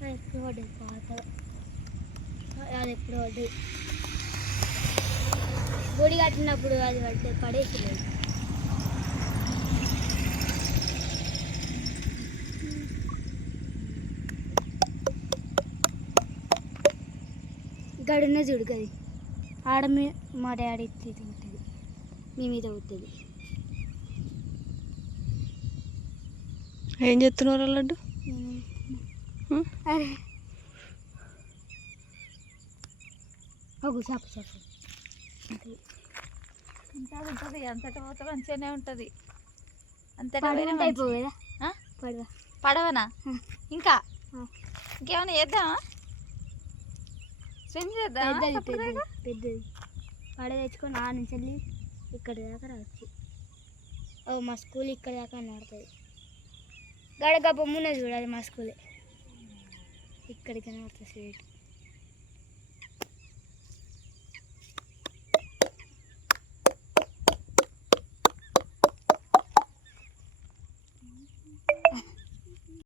ఎప్పుడు పడ్డది పాత. అది ఎప్పుడు పడ్డది గుడి కట్టినప్పుడు అది పడ్డది పడేసి లేదు గడున్న చూడు గది. ఆడ మీ మా డాడీ ఇది ఉంటుంది మీ మీద అవుతుంది ఏం చెప్తున్నారు లడ్డు? చాపు చాపు అంతా ఉంటుంది. అంతటా పోతే మంచిగానే ఉంటుంది. అంతటా పడవ పడవనా. ఇంకా. ఇంకేమైనా చేద్దామా? స్విమ్ చేద్దామా పెద్దది పడ తెచ్చుకొని ఆ నుంచి వెళ్ళి ఇక్కడ దాకా రావచ్చు. ఓ మా స్కూల్ ఇక్కడ దాకా నడుతుంది. గడగ బొమ్మ ఉన్నది చూడాలి మా స్కూలే. ఇక్కడ కనబడుతుంది